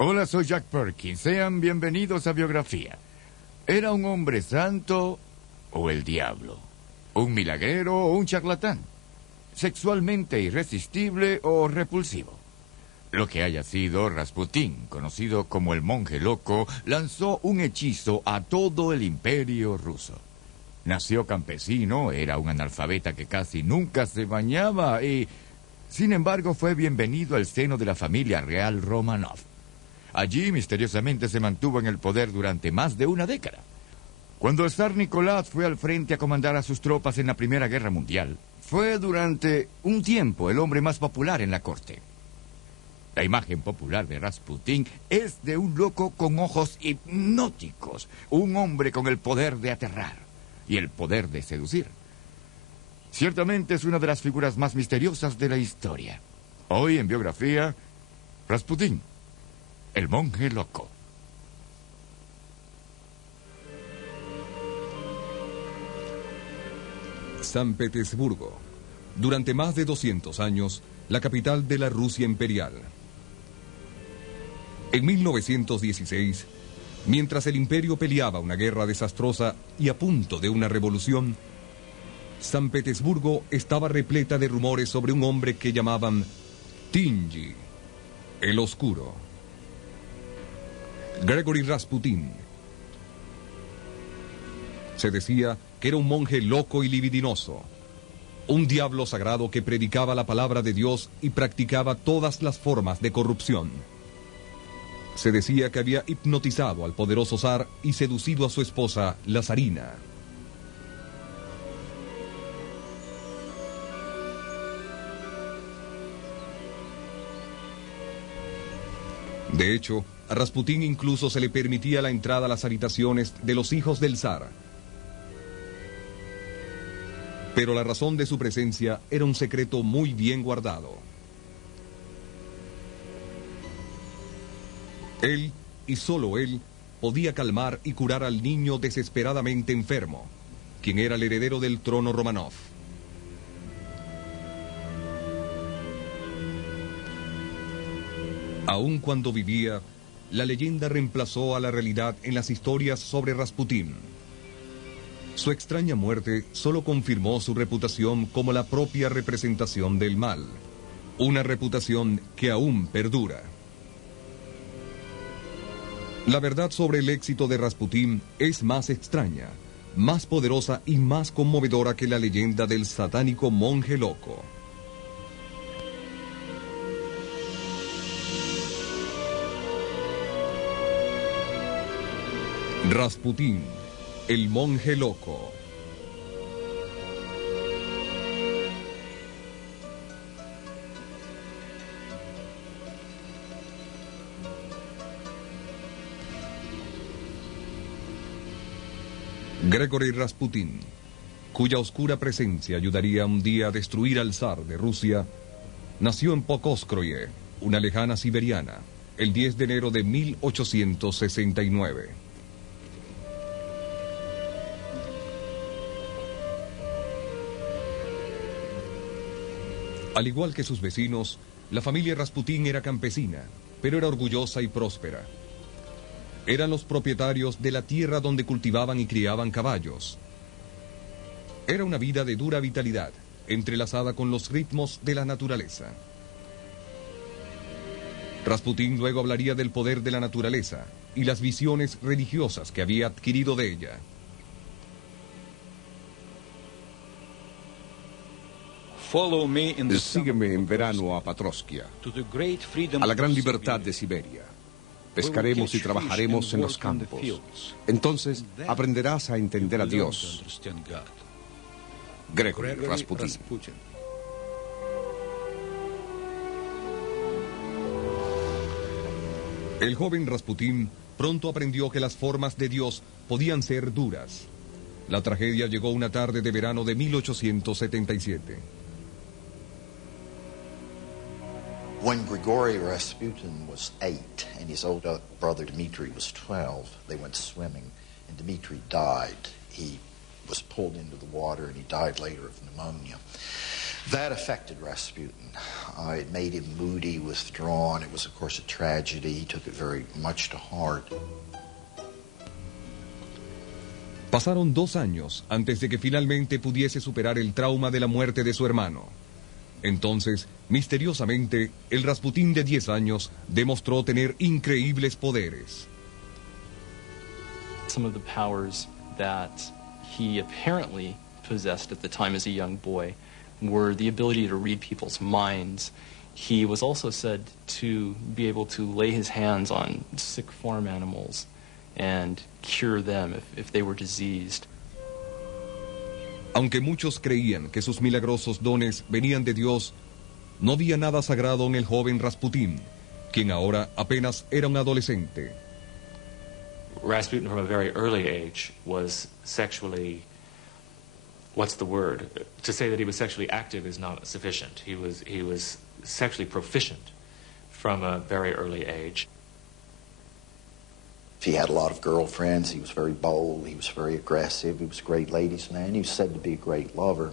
Hola, soy Jack Perkins. Sean bienvenidos a Biografía. ¿Era un hombre santo o el diablo? ¿Un milagrero o un charlatán? ¿Sexualmente irresistible o repulsivo? Lo que haya sido, Rasputín, conocido como el monje loco, lanzó un hechizo a todo el imperio ruso. Nació campesino, era un analfabeta que casi nunca se bañaba y, sin embargo, fue bienvenido al seno de la familia real Romanov. Allí, misteriosamente, se mantuvo en el poder durante más de una década. Cuando el zar Nicolás fue al frente a comandar a sus tropas en la Primera Guerra Mundial, fue durante un tiempo el hombre más popular en la corte. La imagen popular de Rasputín es de un loco con ojos hipnóticos, un hombre con el poder de aterrar y el poder de seducir. Ciertamente es una de las figuras más misteriosas de la historia. Hoy en Biografía, Rasputín, el monje loco. San Petersburgo, durante más de 200 años, la capital de la Rusia imperial. En 1916, mientras el imperio peleaba una guerra desastrosa y a punto de una revolución, San Petersburgo estaba repleta de rumores sobre un hombre que llamaban Tingy, el Oscuro. Gregory Rasputin. Se decía que era un monje loco y libidinoso, un diablo sagrado que predicaba la palabra de Dios y practicaba todas las formas de corrupción. Se decía que había hipnotizado al poderoso zar y seducido a su esposa, la zarina. De hecho, a Rasputín incluso se le permitía la entrada a las habitaciones de los hijos del zar. Pero la razón de su presencia era un secreto muy bien guardado. Él, y solo él, podía calmar y curar al niño desesperadamente enfermo, quien era el heredero del trono Romanov. Aun cuando vivía, la leyenda reemplazó a la realidad en las historias sobre Rasputín. Su extraña muerte solo confirmó su reputación como la propia representación del mal, una reputación que aún perdura. La verdad sobre el éxito de Rasputín es más extraña, más poderosa y más conmovedora que la leyenda del satánico monje loco. Rasputín, el monje loco. Gregory Rasputin, cuya oscura presencia ayudaría un día a destruir al zar de Rusia, nació en Pokrovskoye, una lejana siberiana, el 10 de enero de 1869. Al igual que sus vecinos, la familia Rasputín era campesina, pero era orgullosa y próspera. Eran los propietarios de la tierra donde cultivaban y criaban caballos. Era una vida de dura vitalidad, entrelazada con los ritmos de la naturaleza. Rasputín luego hablaría del poder de la naturaleza y las visiones religiosas que había adquirido de ella. Sígueme en verano a Patroskia, a la gran libertad de Siberia. Pescaremos y trabajaremos en los campos. Entonces aprenderás a entender a Dios. Gregory Rasputin. El joven Rasputín pronto aprendió que las formas de Dios podían ser duras. La tragedia llegó una tarde de verano de 1877. When Grigory Rasputin was 8 and his older brother Dmitri was 12, they went swimming and Dmitri died. He was pulled into the water and he died later of pneumonia. That affected Rasputin. It made him moody, withdrawn. It was, of course, a tragedy. He took it very much to heart. Pasaron 2 años antes de que finalmente pudiese superar el trauma de la muerte de su hermano. Entonces, misteriosamente, el Rasputín de 10 años demostró tener increíbles poderes. Some of the powers that he apparently possessed at the time as a young boy were the ability to read people's minds. He was also said to be able to lay his hands on sick farm animals and cure them if they were diseased. Aunque muchos creían que sus milagrosos dones venían de Dios, no había nada sagrado en el joven Rasputín, quien ahora apenas era un adolescente. Rasputin from a very early age was sexually, what's the word? To say that he was sexually active is not sufficient. He was sexually proficient from a very early age. He had a lot of girlfriends. He was very bold. He was very aggressive. He was a great ladies' man. He was said to be a great lover.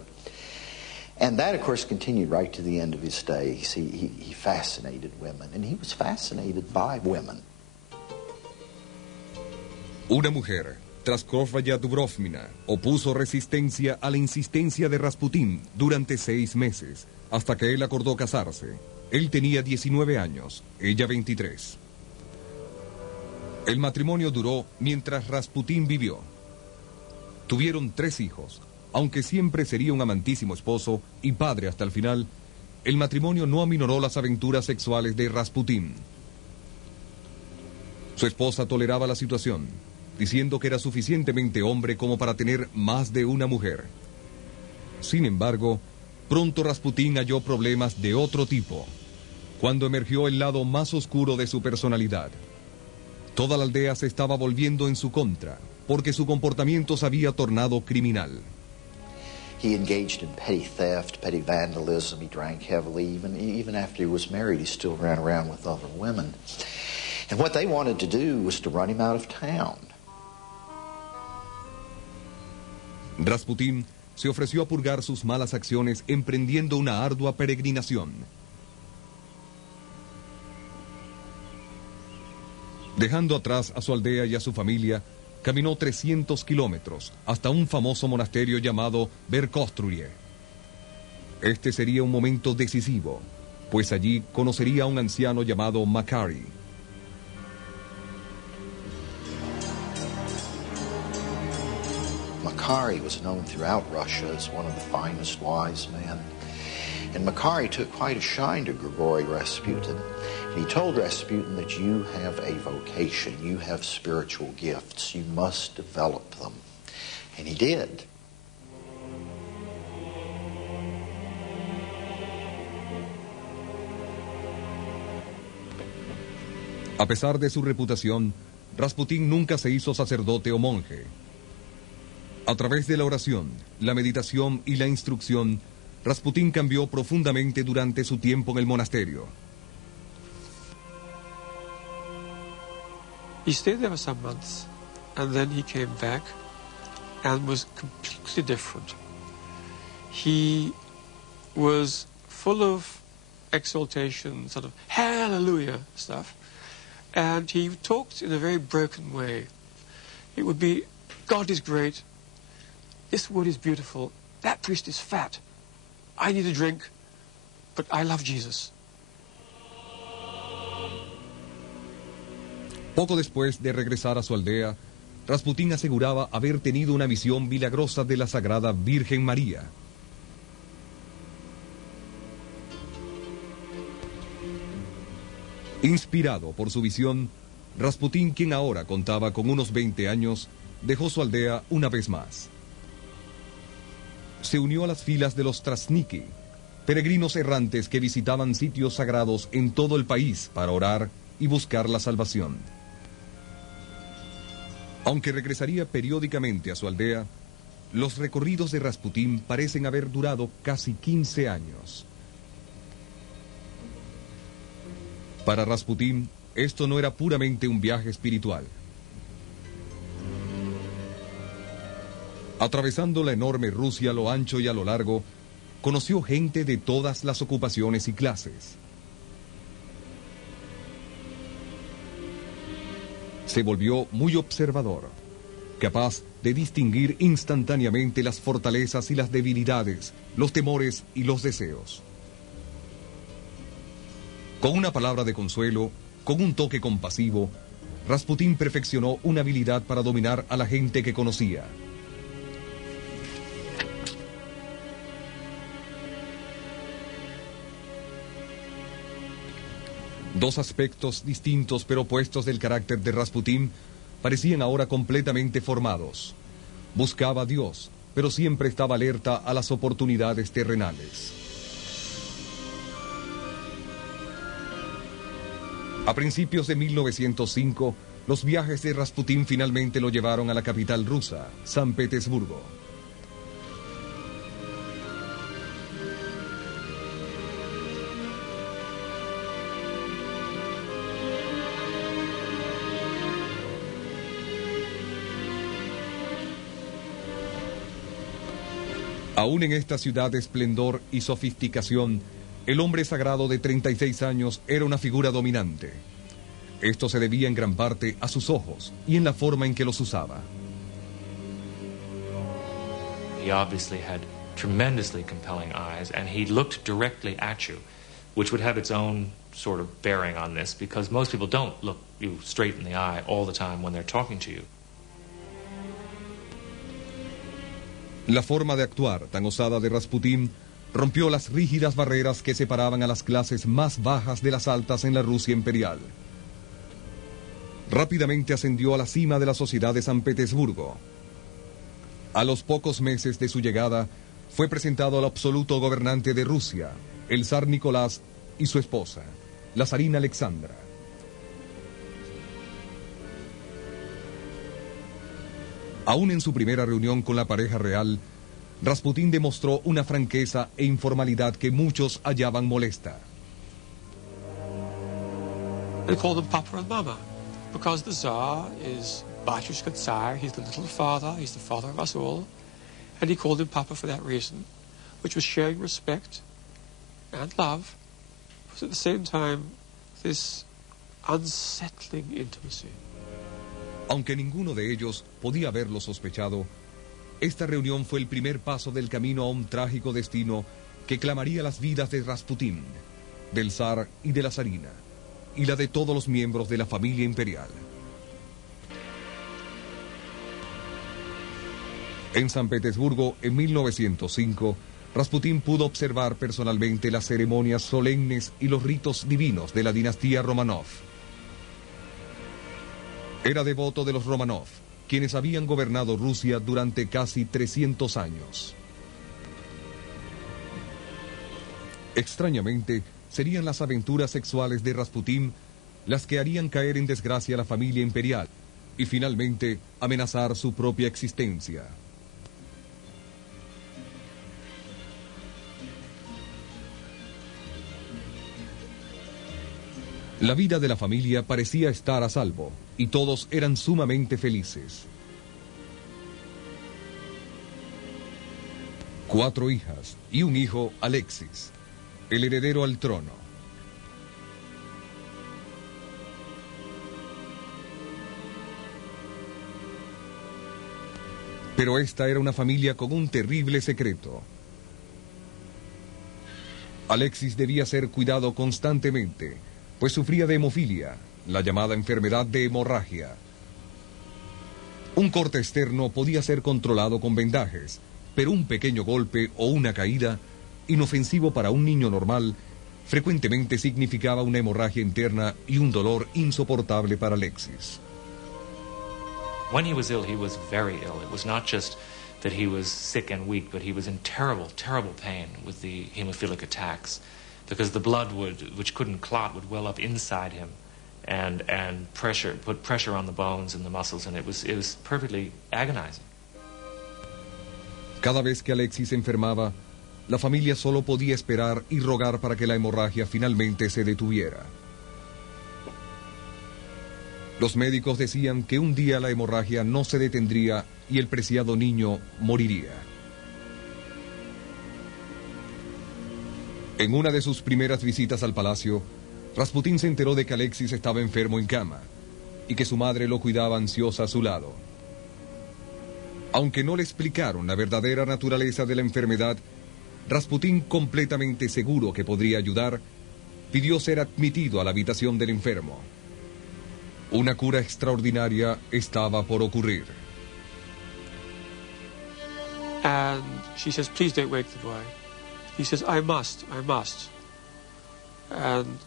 And that, of course, continued right to the end of his days. He fascinated women, and he was fascinated by women. Una mujer, Praskovya Dubrovna, opuso resistencia a la insistencia de Rasputín durante 6 meses, hasta que él acordó casarse. Él tenía 19 años, ella 23. El matrimonio duró mientras Rasputín vivió. Tuvieron 3 hijos. Aunque siempre sería un amantísimo esposo y padre hasta el final, el matrimonio no aminoró las aventuras sexuales de Rasputín. Su esposa toleraba la situación, diciendo que era suficientemente hombre como para tener más de una mujer. Sin embargo, pronto Rasputín halló problemas de otro tipo, cuando emergió el lado más oscuro de su personalidad. Toda la aldea se estaba volviendo en su contra, porque su comportamiento se había tornado criminal. He engaged in petty theft, petty vandalism. He drank heavily. Even after he was married, he still ran around with other women. And what they wanted to do was to run him out of town. Rasputín se ofreció a purgar sus malas acciones emprendiendo una ardua peregrinación. Dejando atrás a su aldea y a su familia, caminó 300 kilómetros hasta un famoso monasterio llamado Verkhovtye. Este sería un momento decisivo, pues allí conocería a un anciano llamado Makary. Makary was known throughout Russia as one of the finest wise men. And Makary took quite a shine to Grigory Rasputin. And he told Rasputin that you have a vocation, you have spiritual gifts, you must develop them. And he did. A pesar de su reputación, Rasputín nunca se hizo sacerdote o monje. A través de la oración, la meditación y la instrucción, Rasputín cambió profundamente durante su tiempo en el monasterio. He stayed there for some months, and then he came back and was completely different. He was full of exaltation, sort of hallelujah stuff, and he talked in a very broken way. It would be, God is great, this wood is beautiful, that priest is fat, I need a drink, but I love Jesus. Poco después de regresar a su aldea, Rasputín aseguraba haber tenido una visión milagrosa de la Sagrada Virgen María. Inspirado por su visión, Rasputín, quien ahora contaba con unos 20 años, dejó su aldea una vez más. Se unió a las filas de los Trasniki, peregrinos errantes que visitaban sitios sagrados en todo el país para orar y buscar la salvación. Aunque regresaría periódicamente a su aldea, los recorridos de Rasputín parecen haber durado casi 15 años. Para Rasputín, esto no era puramente un viaje espiritual. Atravesando la enorme Rusia a lo ancho y a lo largo, conoció gente de todas las ocupaciones y clases. Se volvió muy observador, capaz de distinguir instantáneamente las fortalezas y las debilidades, los temores y los deseos. Con una palabra de consuelo, con un toque compasivo, Rasputín perfeccionó una habilidad para dominar a la gente que conocía. Dos aspectos distintos pero opuestos del carácter de Rasputín parecían ahora completamente formados. Buscaba a Dios, pero siempre estaba alerta a las oportunidades terrenales. A principios de 1905, los viajes de Rasputín finalmente lo llevaron a la capital rusa, San Petersburgo. Aún en esta ciudad de esplendor y sofisticación, el hombre sagrado de 36 años era una figura dominante. Esto se debía en gran parte a sus ojos y en la forma en que los usaba. He obviously had tremendously compelling eyes, and he looked directly at you, which would have its own sort of bearing on this, because most people don't look you straight in the eye all the time when they're talking to you. La forma de actuar tan osada de Rasputín rompió las rígidas barreras que separaban a las clases más bajas de las altas en la Rusia imperial. Rápidamente ascendió a la cima de la sociedad de San Petersburgo. A los pocos meses de su llegada, fue presentado al absoluto gobernante de Rusia, el zar Nicolás, y su esposa, la zarina Alexandra. Aún en su primera reunión con la pareja real, Rasputín demostró una franqueza e informalidad que muchos hallaban molesta. They called him Papa and Mama, because the Tsar is Batyushka Tsar, he's the little father, he's the father of us all, and he called him Papa for that reason, which was sharing respect and love, but at the same time, this unsettling intimacy. Aunque ninguno de ellos podía haberlo sospechado, esta reunión fue el primer paso del camino a un trágico destino que clamaría las vidas de Rasputín, del zar y de la zarina, y la de todos los miembros de la familia imperial. En San Petersburgo, en 1905, Rasputín pudo observar personalmente las ceremonias solemnes y los ritos divinos de la dinastía Romanov. Era devoto de los Romanov, quienes habían gobernado Rusia durante casi 300 años. Extrañamente, serían las aventuras sexuales de Rasputín las que harían caer en desgracia a la familia imperial y finalmente amenazar su propia existencia. La vida de la familia parecía estar a salvo, y todos eran sumamente felices. 4 hijas y un hijo, Alexis, el heredero al trono. Pero esta era una familia con un terrible secreto. Alexis debía ser cuidado constantemente, pues sufría de hemofilia, la llamada enfermedad de hemorragia. Un corte externo podía ser controlado con vendajes, pero un pequeño golpe o una caída, inofensivo para un niño normal, frecuentemente significaba una hemorragia interna y un dolor insoportable para Alexis. When he was very ill. It was not just that he was sick and weak, but he was in terrible, terrible pain with the hemophilic attacks, because the blood which couldn't clot would well up inside him and put pressure on the bones and the muscles, and it was perfectly agonizing. Cada vez que Alexis enfermaba, la familia solo podía esperar y rogar para que la hemorragia finalmente se detuviera. Los médicos decían que un día la hemorragia no se detendría y el preciado niño moriría. En una de sus primeras visitas al palacio, Rasputín se enteró de que Alexis estaba enfermo en cama y que su madre lo cuidaba ansiosa a su lado. Aunque no le explicaron la verdadera naturaleza de la enfermedad, Rasputín, completamente seguro que podría ayudar, pidió ser admitido a la habitación del enfermo. Una cura extraordinaria estaba por ocurrir. And she says, please don't wake the boy. He says, I must. And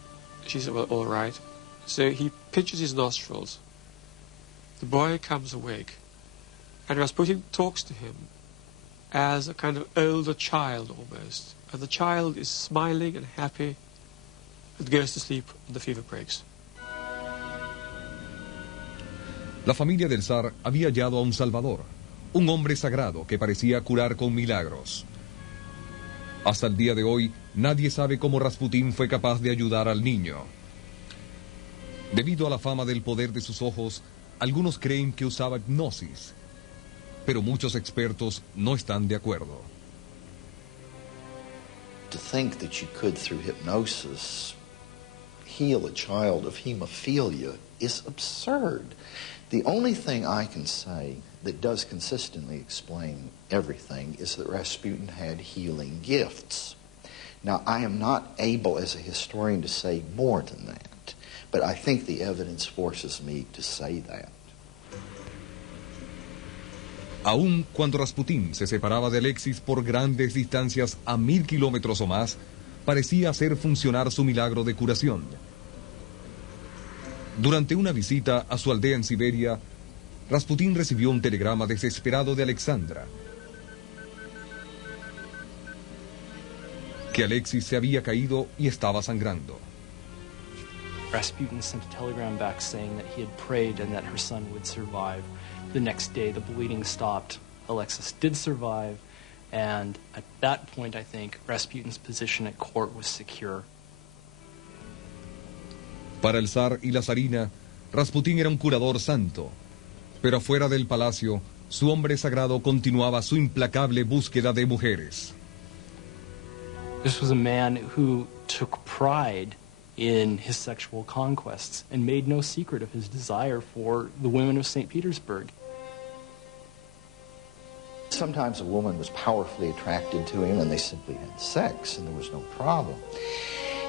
she said, well, all right. So he pinches his nostrils. The boy comes awake. And Rasputin talks to him as a kind of older child almost. And the child is smiling and happy and goes to sleep and the fever breaks. La familia del zar había hallado a un salvador, un hombre sagrado que parecía curar con milagros. Hasta el día de hoy, nadie sabe cómo Rasputín fue capaz de ayudar al niño. Debido a la fama del poder de sus ojos, algunos creen que usaba hipnosis, pero muchos expertos no están de acuerdo. To think that you could, through hypnosis, heal a child of hemophilia is absurd. The only thing I can say that does consistently explain everything is that Rasputin had healing gifts. Now, I am not able as a historian to say more than that, but I think the evidence forces me to say that. Aun cuando Rasputín se separaba de Alexis por grandes distancias a 1000 kilómetros o más, parecía hacer funcionar su milagro de curación. Durante una visita a su aldea en Siberia, Rasputín recibió un telegrama desesperado de Alexandra, que Alexis se había caído y estaba sangrando. Rasputin sent a telegram back saying that he had prayed and that her son would survive. The next day, the bleeding stopped. Alexis did survive, and at that point, I think, Rasputin's position at court was secure. Para el zar y la zarina, Rasputín era un curador santo, pero afuera del palacio, su hombre sagrado continuaba su implacable búsqueda de mujeres. This was a man who took pride in his sexual conquests and made no secret of his desire for the women of St. Petersburg. Sometimes a woman was powerfully attracted to him and they simply had sex and there was no problem.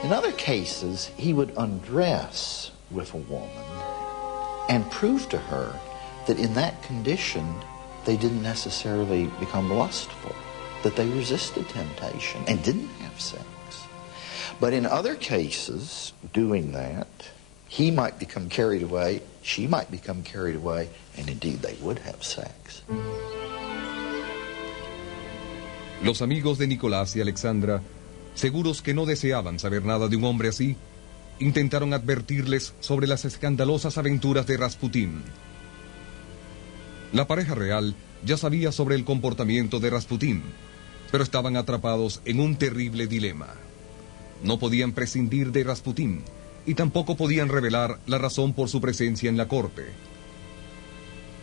In other cases, he would undress with a woman and prove to her that in that condition they didn't necessarily become lustful, that they resisted temptation and didn't have sex. But in other cases, doing that, he might become carried away, she might become carried away, and indeed they would have sex. Los amigos de Nicolás y Alexandra, seguros que no deseaban saber nada de un hombre así, intentaron advertirles sobre las escandalosas aventuras de Rasputín. La pareja real ya sabía sobre el comportamiento de Rasputín, pero estaban atrapados en un terrible dilema. No podían prescindir de Rasputín y tampoco podían revelar la razón por su presencia en la corte.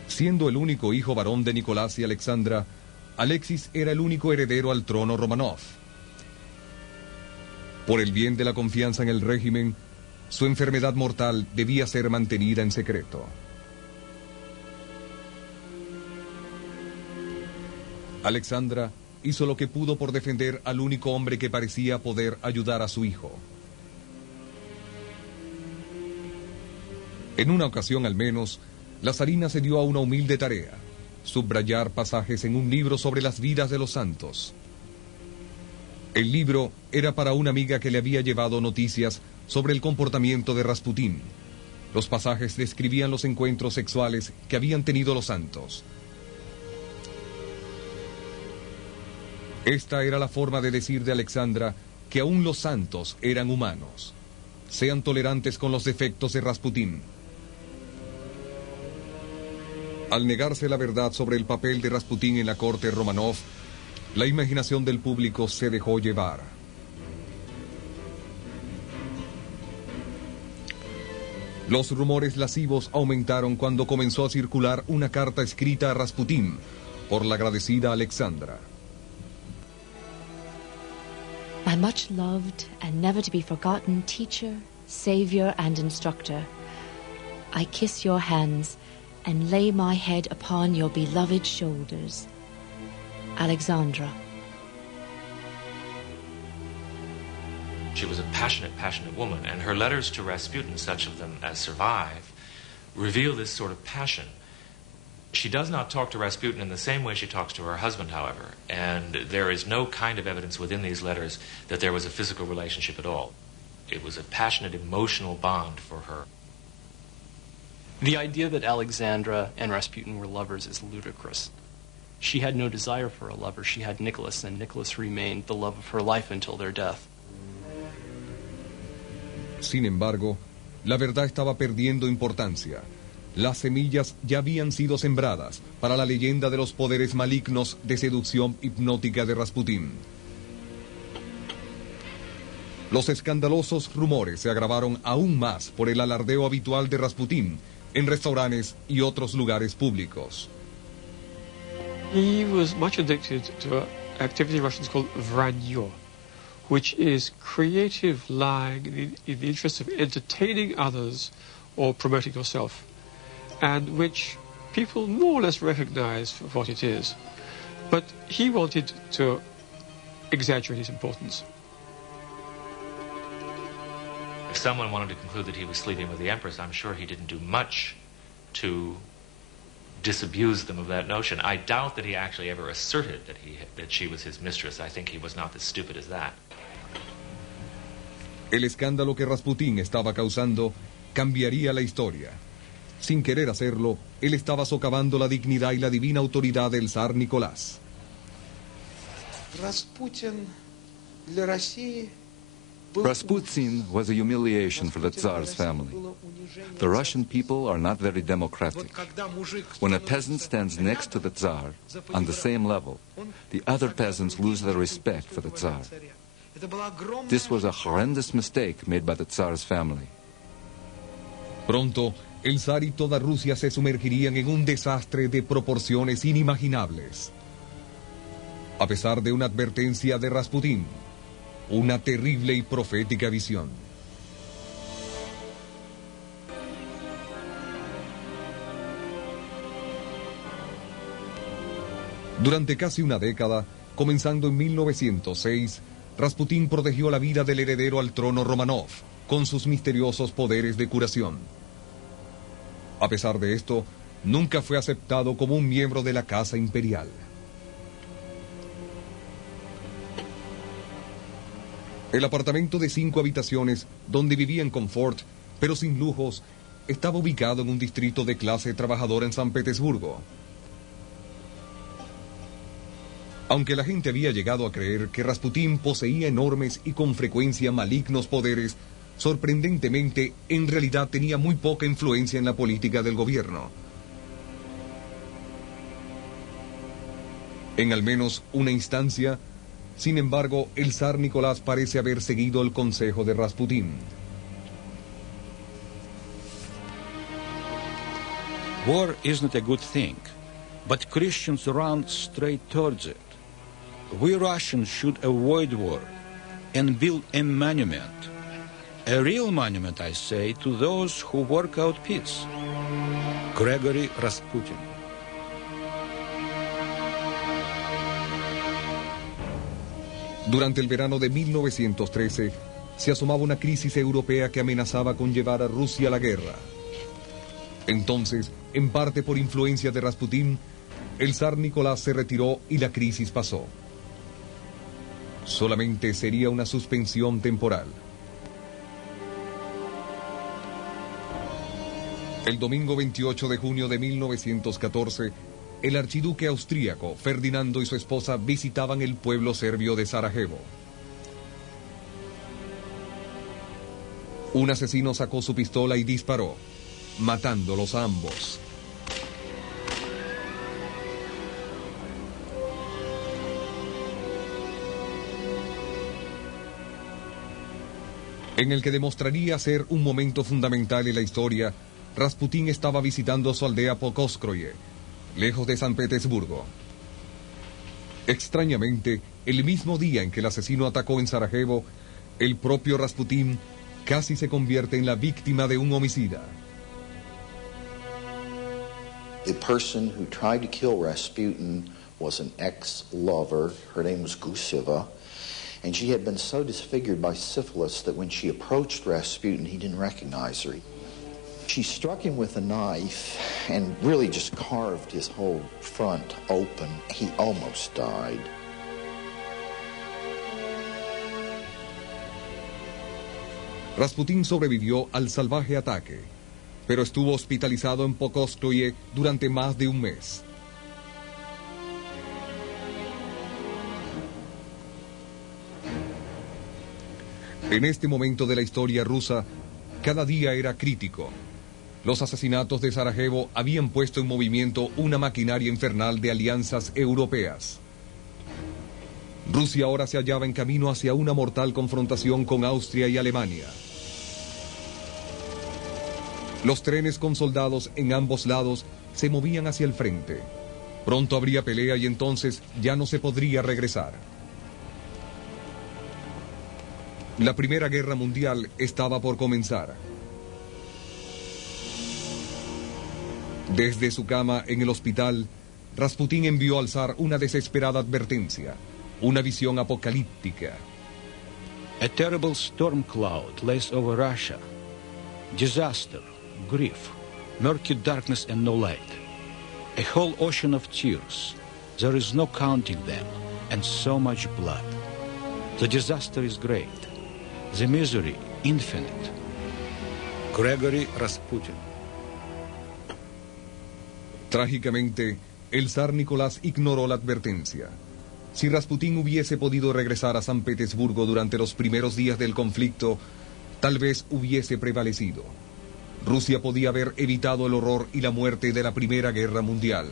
Siendo el único hijo varón de Nicolás y Alexandra, Alexis era el único heredero al trono Romanov. Por el bien de la confianza en el régimen, su enfermedad mortal debía ser mantenida en secreto. Alexandra hizo lo que pudo por defender al único hombre que parecía poder ayudar a su hijo. En una ocasión al menos, la zarina se dio a una humilde tarea: subrayar pasajes en un libro sobre las vidas de los santos. El libro era para una amiga que le había llevado noticias sobre el comportamiento de Rasputín. Los pasajes describían los encuentros sexuales que habían tenido los santos. Esta era la forma de decir de Alexandra que aún los santos eran humanos. Sean tolerantes con los defectos de Rasputín. Al negarse la verdad sobre el papel de Rasputín en la corte Romanov, la imaginación del público se dejó llevar. Los rumores lascivos aumentaron cuando comenzó a circular una carta escrita a Rasputín por la agradecida Alexandra. My much loved and never to be forgotten teacher, savior, and instructor, I kiss your hands and lay my head upon your beloved shoulders. Alexandra. She was a passionate, passionate woman, and her letters to Rasputin, such of them as survive, reveal this sort of passion. She does not talk to Rasputin in the same way she talks to her husband, however, and there is no kind of evidence within these letters that there was a physical relationship at all. It was a passionate, emotional bond for her. The idea that Alexandra and Rasputin were lovers is ludicrous. She had no desire for a lover. She had Nicholas, and Nicholas remained the love of her life until their death. Sin embargo, la verdad estaba perdiendo importancia. Las semillas ya habían sido sembradas para la leyenda de los poderes malignos de seducción hipnótica de Rasputín. Los escandalosos rumores se agravaron aún más por el alardeo habitual de Rasputín en restaurantes y otros lugares públicos. He was much addicted to an activity in Russian called vranье, which is creative lying in the interest of entertaining others or promoting yourself, and which people more or less recognize for what it is. But he wanted to exaggerate its importance. If someone wanted to conclude that he was sleeping with the Empress, I'm sure he didn't do much to disabuse them of that notion. I doubt that he actually ever asserted that she was his mistress. I think he was not as stupid as that. El escándalo que Rasputín estaba causando cambiaría la historia. Sin querer hacerlo, él estaba socavando la dignidad y la divina autoridad del zar Nicolás. Rasputin was a humiliation for the Tsar's family. The Russian people are not very democratic. When a peasant stands next to the Tsar, on the same level, the other peasants lose their respect for the Tsar. This was a horrendous mistake made by the Tsar's family. Pronto, el zar y toda Rusia se sumergirían en un desastre de proporciones inimaginables. A pesar de una advertencia de Rasputín, una terrible y profética visión. Durante casi una década, comenzando en 1906, Rasputín protegió la vida del heredero al trono Romanov con sus misteriosos poderes de curación. A pesar de esto, nunca fue aceptado como un miembro de la Casa Imperial. El apartamento de 5 habitaciones, donde vivía en confort, pero sin lujos, estaba ubicado en un distrito de clase trabajadora en San Petersburgo. Aunque la gente había llegado a creer que Rasputín poseía enormes y con frecuencia malignos poderes, sorprendentemente, en realidad tenía muy poca influencia en la política del gobierno. En al menos una instancia, sin embargo, el zar Nicolás parece haber seguido el consejo de Rasputín. War is not a good thing, but Christians run straight towards it. We Russians should avoid war and build a monument. A real monument, I say, to those who work out peace. Gregory Rasputin. Durante el verano de 1913, se asomaba una crisis europea que amenazaba con llevar a Rusia a la guerra. Entonces, en parte por influencia de Rasputín, el zar Nicolás se retiró y la crisis pasó. Solamente sería una suspensión temporal. El domingo 28 de junio de 1914, el archiduque austríaco Ferdinando y su esposa visitaban el pueblo serbio de Sarajevo. Un asesino sacó su pistola y disparó, matándolos a ambos. En el que demostraría ser un momento fundamental en la historia, Rasputín estaba visitando su aldea Pokrovskoye, lejos de San Petersburgo. Extrañamente, el mismo día en que el asesino atacó en Sarajevo, el propio Rasputín casi se convierte en la víctima de un homicida. The person who tried to kill Rasputin was an ex-lover. Her name was Guseva, and she had been so disfigured by syphilis that when she approached Rasputin, he didn't recognize her. She struck him with a knife and really just carved his whole front open. He almost died. Rasputín sobrevivió al salvaje ataque, pero estuvo hospitalizado en Pokrovskoye durante más de un mes. En este momento de la historia rusa, cada día era crítico. Los asesinatos de Sarajevo habían puesto en movimiento una maquinaria infernal de alianzas europeas. Rusia ahora se hallaba en camino hacia una mortal confrontación con Austria y Alemania. Los trenes con soldados en ambos lados se movían hacia el frente. Pronto habría pelea y entonces ya no se podría regresar. La Primera Guerra Mundial estaba por comenzar. Desde su cama en el hospital, Rasputín envió al zar una desesperada advertencia, una visión apocalíptica. A terrible storm cloud lays over Russia. Disaster, grief, murky darkness and no light. A whole ocean of tears. There is no counting them, and so much blood. The disaster is great. The misery infinite. Gregory Rasputin. Trágicamente, el zar Nicolás ignoró la advertencia. Si Rasputín hubiese podido regresar a San Petersburgo durante los primeros días del conflicto, tal vez hubiese prevalecido. Rusia podía haber evitado el horror y la muerte de la Primera Guerra Mundial.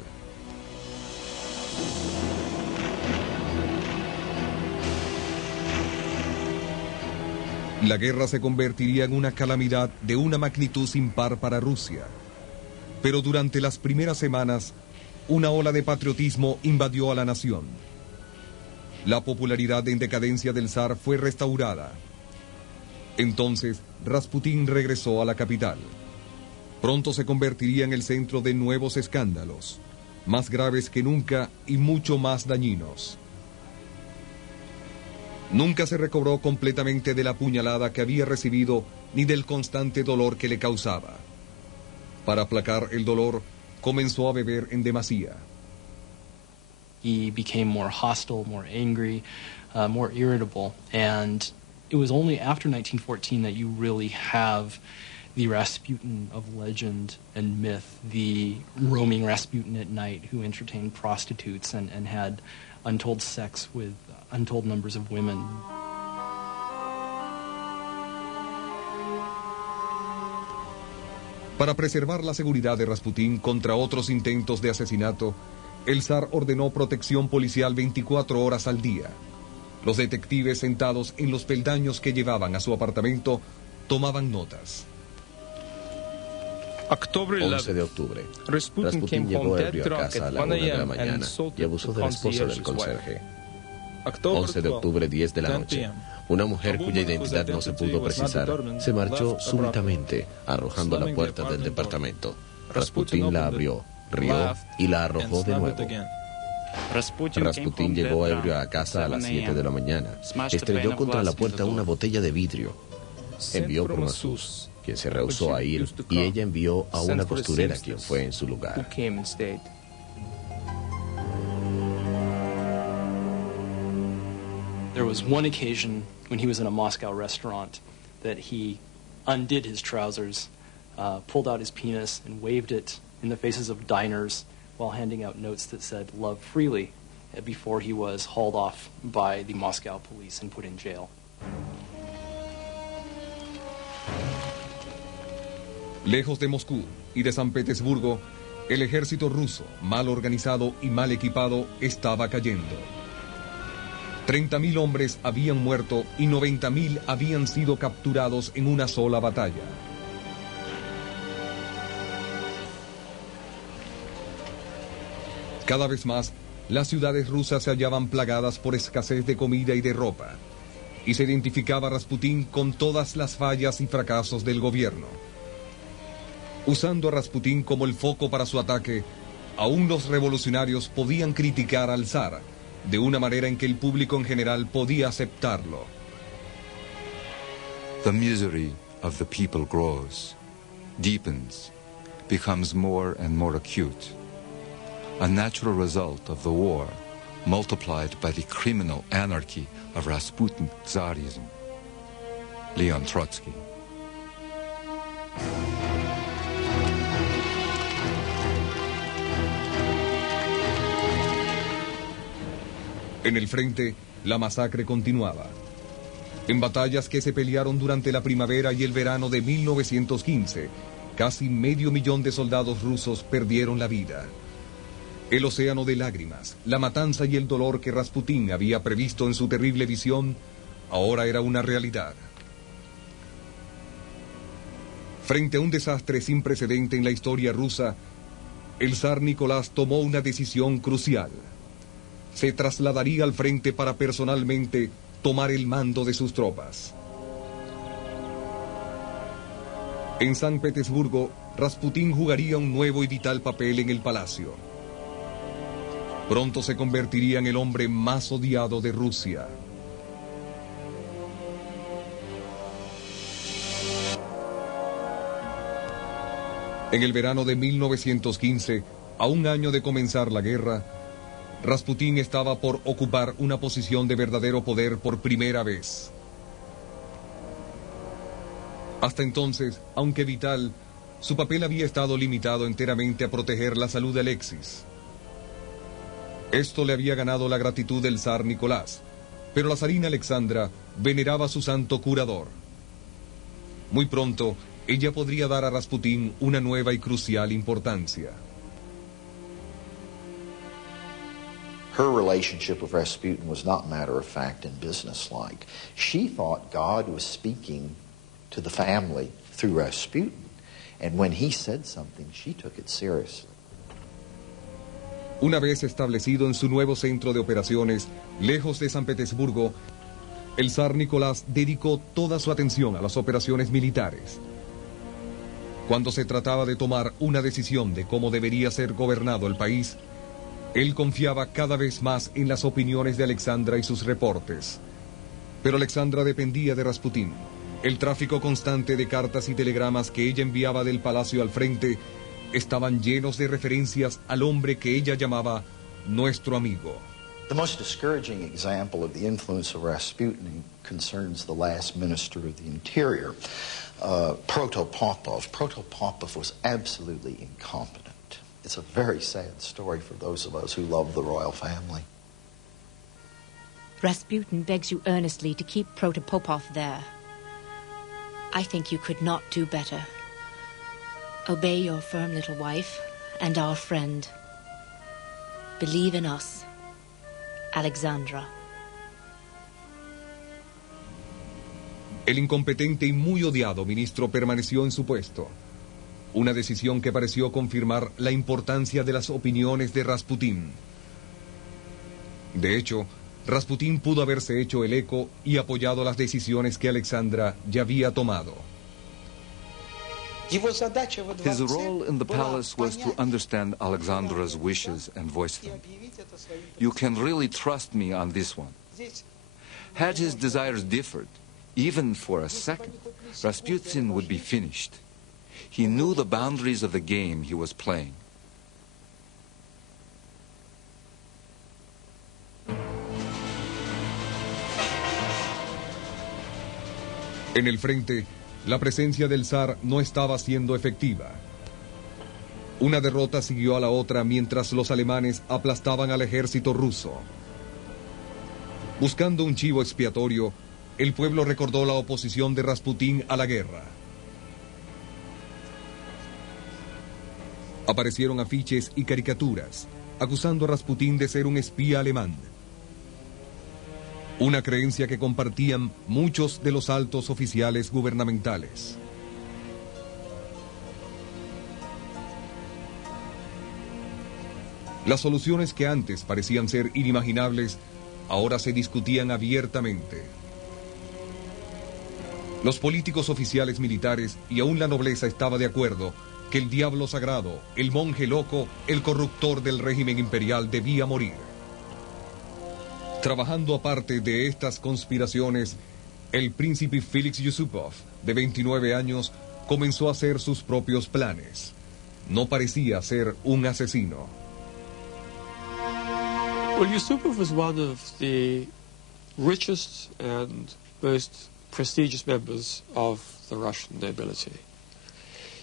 La guerra se convertiría en una calamidad de una magnitud sin par para Rusia. Pero durante las primeras semanas, una ola de patriotismo invadió a la nación. La popularidad en decadencia del zar fue restaurada. Entonces, Rasputín regresó a la capital. Pronto se convertiría en el centro de nuevos escándalos, más graves que nunca y mucho más dañinos. Nunca se recobró completamente de la puñalada que había recibido ni del constante dolor que le causaba. Para aplacar el dolor, comenzó a beber en demasía. He became more hostile, more angry, more irritable, and it was only after 1914 that you really have the Rasputin of legend and myth, the roaming Rasputin at night who entertained prostitutes and had untold sex with untold numbers of women. Para preservar la seguridad de Rasputín contra otros intentos de asesinato, el zar ordenó protección policial 24 horas al día. Los detectives sentados en los peldaños que llevaban a su apartamento tomaban notas. 11 de octubre. Rasputín llegó ebrio a casa a la 1 de la mañana y abusó de la esposa del conserje. 11 de octubre, 10 de la noche. Una mujer cuya identidad no se pudo precisar se marchó súbitamente, arrojando a la puerta del departamento. Rasputín la abrió, rió y la arrojó de nuevo. Rasputín llegó ebrio a casa a las 7 de la mañana. Estrelló contra la puerta una botella de vidrio. Envió por Masús, quien se rehusó a ir, y ella envió a una costurera, quien fue en su lugar. There was one occasion when he was in a Moscow restaurant that he undid his trousers, pulled out his penis, and waved it in the faces of diners while handing out notes that said "Love freely" before he was hauled off by the Moscow police and put in jail. Lejos de Moscú y de San Petersburgo, el ejército ruso, mal organizado y mal equipado, estaba cayendo. 30.000 hombres habían muerto y 90.000 habían sido capturados en una sola batalla. Cada vez más, las ciudades rusas se hallaban plagadas por escasez de comida y de ropa, y se identificaba a Rasputín con todas las fallas y fracasos del gobierno. Usando a Rasputín como el foco para su ataque, aún los revolucionarios podían criticar al zar, de una manera en que el público en general podía aceptarlo. The misery of the people grows, deepens, becomes more and more acute. A natural result of the war, multiplied by the criminal anarchy of Rasputin Tsarism. Leon Trotsky. En el frente, la masacre continuaba. En batallas que se pelearon durante la primavera y el verano de 1915, casi 500,000 de soldados rusos perdieron la vida. El océano de lágrimas, la matanza y el dolor que Rasputín había previsto en su terrible visión, ahora era una realidad. Frente a un desastre sin precedente en la historia rusa, el zar Nicolás tomó una decisión crucial. Se trasladaría al frente para personalmente tomar el mando de sus tropas. En San Petersburgo, Rasputín jugaría un nuevo y vital papel en el palacio. Pronto se convertiría en el hombre más odiado de Rusia. En el verano de 1915, a un año de comenzar la guerra, Rasputín estaba por ocupar una posición de verdadero poder por primera vez. Hasta entonces, aunque vital, su papel había estado limitado enteramente a proteger la salud de Alexis. Esto le había ganado la gratitud del zar Nicolás, pero la zarina Alexandra veneraba a su santo curador. Muy pronto, ella podría dar a Rasputín una nueva y crucial importancia. Her relationship with Rasputin was not matter-of-fact and businesslike. She thought God was speaking to the family through Rasputin, and when he said something, she took it seriously. Una vez establecido en su nuevo centro de operaciones, lejos de San Petersburgo, el zar Nicolás dedicó toda su atención a las operaciones militares. Cuando se trataba de tomar una decisión de cómo debería ser gobernado el país, él confiaba cada vez más en las opiniones de Alexandra y sus reportes. Pero Alexandra dependía de Rasputín. El tráfico constante de cartas y telegramas que ella enviaba del palacio al frente estaban llenos de referencias al hombre que ella llamaba nuestro amigo. The most discouraging example of the influence of Rasputin concerns the last minister of the Interior, Protopopov. Protopopov was absolutely incompetent. It's a very sad story for those of us who love the royal family. Rasputin begs you earnestly to keep Protopopov there. I think you could not do better. Obey your firm little wife and our friend. Believe in us, Alexandra. El incompetente y muy odiado ministro permaneció en su puesto. Una decisión que pareció confirmar la importancia de las opiniones de Rasputín. De hecho, Rasputín pudo haberse hecho el eco y apoyado las decisiones que Alexandra ya había tomado. His role in the palace was to understand Alexandra's wishes and voice them. You can really trust me on this one. Had his desires differed, even for a second, Rasputin would be finished. He knew the boundaries of the game he was playing. En el frente, la presencia del zar no estaba siendo efectiva. Una derrota siguió a la otra mientras los alemanes aplastaban al ejército ruso. Buscando un chivo expiatorio, el pueblo recordó la oposición de Rasputín a la guerra. Aparecieron afiches y caricaturas acusando a Rasputín de ser un espía alemán. Una creencia que compartían muchos de los altos oficiales gubernamentales. Las soluciones que antes parecían ser inimaginables, ahora se discutían abiertamente. Los políticos oficiales militares y aún la nobleza estaba de acuerdo que el diablo sagrado, el monje loco, el corruptor del régimen imperial debía morir. Trabajando aparte de estas conspiraciones, el príncipe Félix Yusupov, de 29 años, comenzó a hacer sus propios planes. No parecía ser un asesino. Well, Yusupov was one of the richest and most prestigious members of the Russian nobility.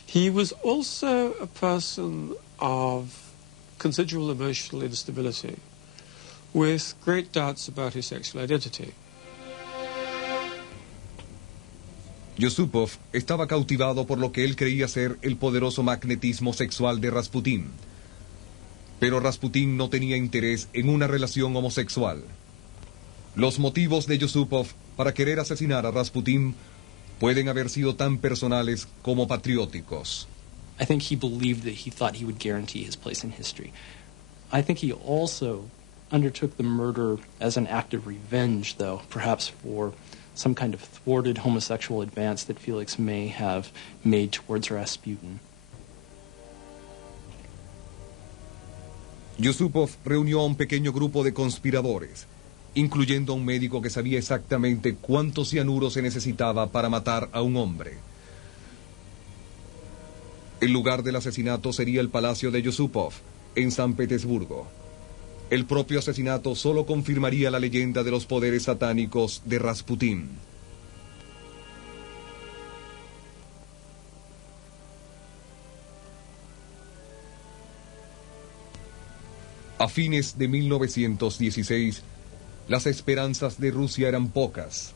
He was also a person of considerable emotional instability, with great doubts about his sexual identity. Yusupov estaba cautivado por lo que él creía ser el poderoso magnetismo sexual de Rasputín. Pero Rasputín no tenía interés en una relación homosexual. Los motivos de Yusupov para querer asesinar a Rasputín pueden haber sido tan personales como patrióticos. I think he believed that he thought he would guarantee his place in history. I think he also undertook the murder as an act of revenge, though, perhaps for some kind of thwarted homosexual advance that Felix may have made towards Rasputin. Yusupov reunió a un pequeño grupo de conspiradores, incluyendo a un médico que sabía exactamente cuánto cianuro se necesitaba para matar a un hombre. El lugar del asesinato sería el palacio de Yusupov, en San Petersburgo. El propio asesinato solo confirmaría la leyenda de los poderes satánicos de Rasputín. A fines de 1916, las esperanzas de Rusia eran pocas,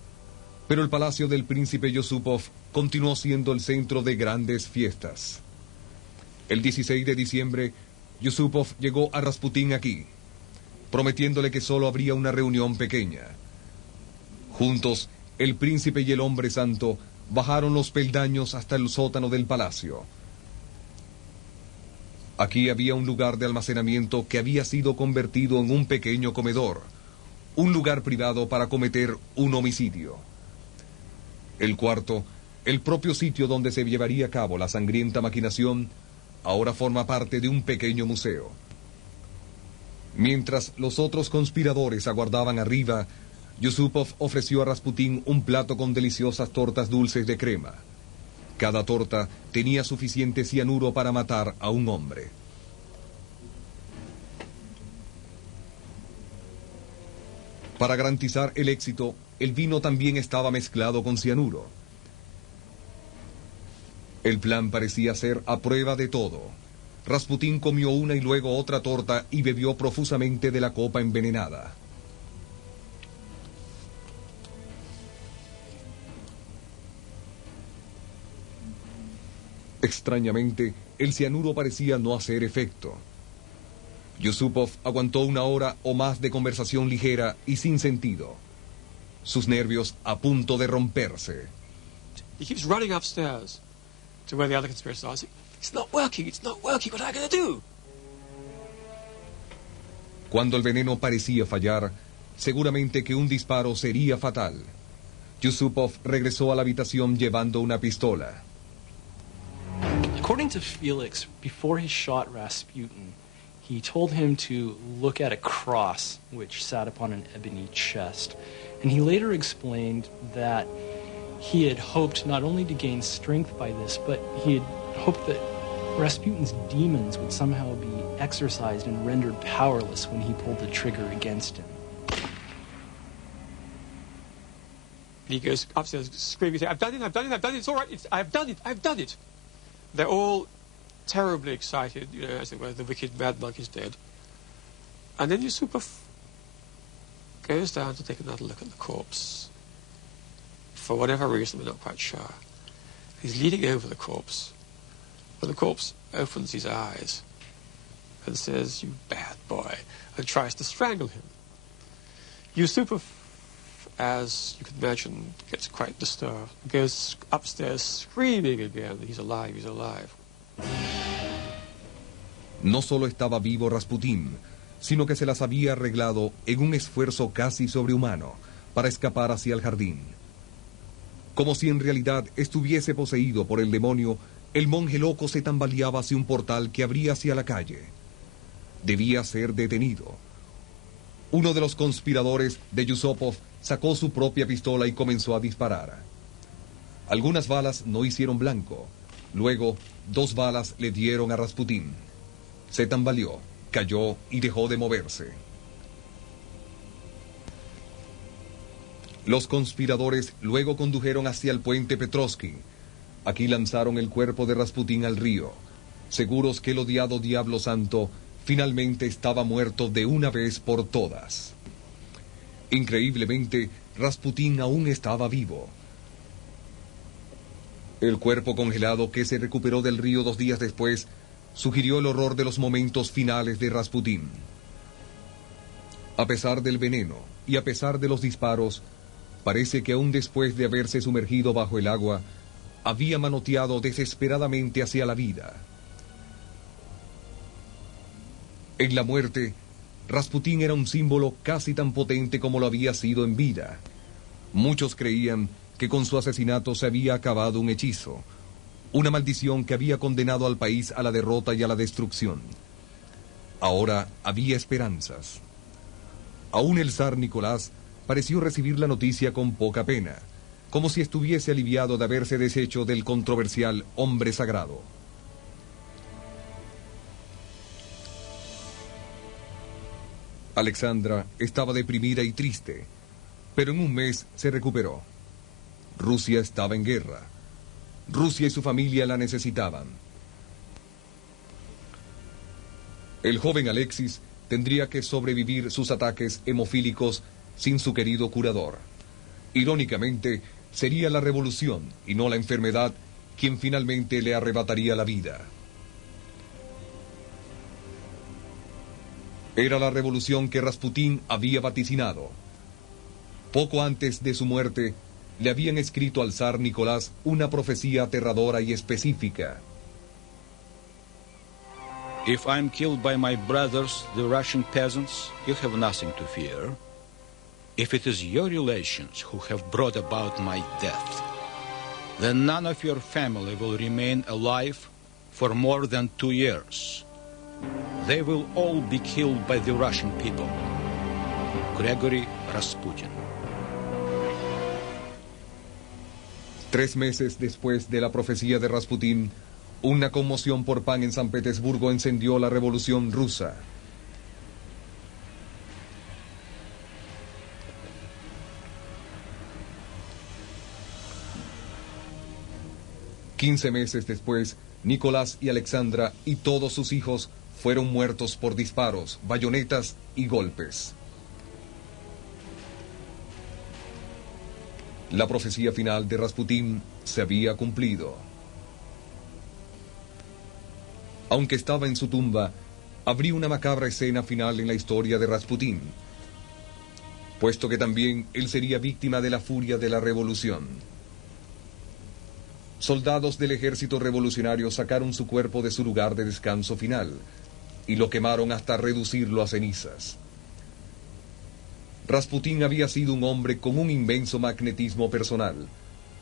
pero el palacio del príncipe Yusupov continuó siendo el centro de grandes fiestas. El 16 de diciembre, Yusupov llegó a Rasputín aquí, prometiéndole que solo habría una reunión pequeña. Juntos, el príncipe y el hombre santo bajaron los peldaños hasta el sótano del palacio. Aquí había un lugar de almacenamiento que había sido convertido en un pequeño comedor, un lugar privado para cometer un homicidio. El cuarto, el propio sitio donde se llevaría a cabo la sangrienta maquinación, ahora forma parte de un pequeño museo. Mientras los otros conspiradores aguardaban arriba, Yusupov ofreció a Rasputín un plato con deliciosas tortas dulces de crema. Cada torta tenía suficiente cianuro para matar a un hombre. Para garantizar el éxito, el vino también estaba mezclado con cianuro. El plan parecía ser a prueba de todo. Rasputín comió una y luego otra torta y bebió profusamente de la copa envenenada. Extrañamente, el cianuro parecía no hacer efecto. Yusupov aguantó una hora o más de conversación ligera y sin sentido. Sus nervios a punto de romperse. He keeps running upstairs to where the other conspirators are. It's not working, what am I going to do? Cuando el veneno parecía fallar, seguramente que un disparo sería fatal. Yusupov regresó a la habitación llevando una pistola. According to Felix, before he shot Rasputin, he told him to look at a cross which sat upon an ebony chest. And he later explained that he had hoped not only to gain strength by this, but he had hoped that Rasputin's demons would somehow be exorcised and rendered powerless when he pulled the trigger against him. He goes upstairs screaming, I've done it, it's all right, I've done it. They're all terribly excited, as it were, the wicked mad monk is dead. And then Yusupov goes down to take another look at the corpse. For whatever reason, we're not quite sure. He's leaning over the corpse. But the corpse opens his eyes and says, "You bad boy," and tries to strangle him. Yusupov, as you can imagine, gets quite disturbed. Goes upstairs screaming again, he's alive. No solo estaba vivo Rasputín, sino que se las había arreglado en un esfuerzo casi sobrehumano para escapar hacia el jardín. Como si en realidad estuviese poseído por el demonio, el monje loco se tambaleaba hacia un portal que abría hacia la calle. Debía ser detenido. Uno de los conspiradores de Yusupov sacó su propia pistola y comenzó a disparar. Algunas balas no hicieron blanco. Luego, 2 balas le dieron a Rasputín. Se tambaleó, cayó y dejó de moverse. Los conspiradores luego condujeron hacia el puente Petrovsky. Aquí lanzaron el cuerpo de Rasputín al río, seguros que el odiado Diablo Santo finalmente estaba muerto de una vez por todas. Increíblemente, Rasputín aún estaba vivo. El cuerpo congelado que se recuperó del río 2 días después sugirió el horror de los momentos finales de Rasputín. A pesar del veneno y a pesar de los disparos, parece que aún después de haberse sumergido bajo el agua, había manoteado desesperadamente hacia la vida. En la muerte, Rasputín era un símbolo casi tan potente como lo había sido en vida. Muchos creían que con su asesinato se había acabado un hechizo, una maldición que había condenado al país a la derrota y a la destrucción. Ahora había esperanzas. Aún el zar Nicolás pareció recibir la noticia con poca pena, como si estuviese aliviado de haberse deshecho del controversial hombre sagrado. Alexandra estaba deprimida y triste, pero en un mes se recuperó. Rusia estaba en guerra. Rusia y su familia la necesitaban. El joven Alexis tendría que sobrevivir sus ataques hemofílicos sin su querido curador. Irónicamente, sería la revolución y no la enfermedad quien finalmente le arrebataría la vida. Era la revolución que Rasputín había vaticinado. Poco antes de su muerte, le habían escrito al zar Nicolás una profecía aterradora y específica. If I'm killed by my brothers, the Russian peasants, you have nothing to fear. If it is your relations who have brought about my death, then none of your family will remain alive for more than 2 years. They will all be killed by the Russian people. Gregory Rasputin. 3 meses después de la profecía de Rasputín, una conmoción por pan en San Petersburgo encendió la revolución rusa. «15 meses después, Nicolás y Alexandra y todos sus hijos fueron muertos por disparos, bayonetas y golpes. La profecía final de Rasputín se había cumplido. Aunque estaba en su tumba, habría una macabra escena final en la historia de Rasputín, puesto que también él sería víctima de la furia de la revolución. Soldados del ejército revolucionario sacaron su cuerpo de su lugar de descanso final y lo quemaron hasta reducirlo a cenizas. Rasputín había sido un hombre con un inmenso magnetismo personal,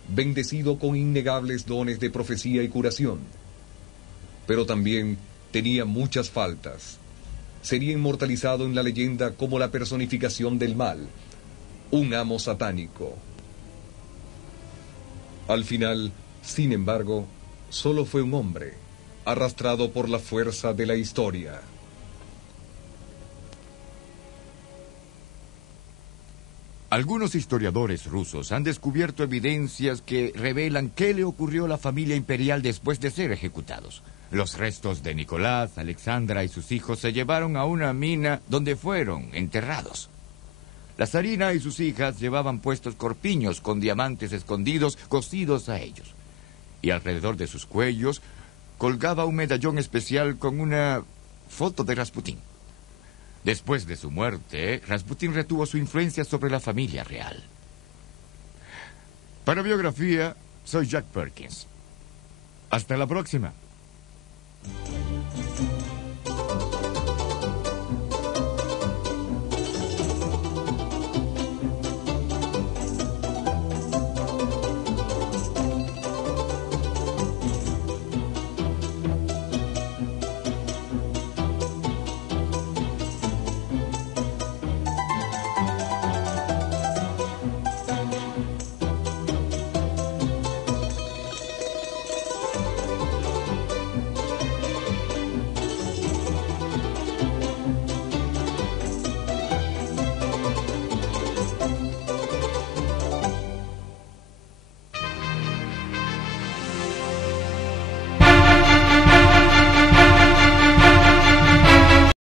bendecido con innegables dones de profecía y curación, pero también tenía muchas faltas. Sería inmortalizado en la leyenda como la personificación del mal, un amo satánico. Al final, sin embargo, solo fue un hombre, arrastrado por la fuerza de la historia. Algunos historiadores rusos han descubierto evidencias que revelan qué le ocurrió a la familia imperial después de ser ejecutados. Los restos de Nicolás, Alexandra y sus hijos se llevaron a una mina donde fueron enterrados. La zarina y sus hijas llevaban puestos corpiños con diamantes escondidos cosidos a ellos. Y alrededor de sus cuellos colgaba un medallón especial con una foto de Rasputín. Después de su muerte, Rasputín retuvo su influencia sobre la familia real. Para Biografía, soy Jack Perkins. Hasta la próxima.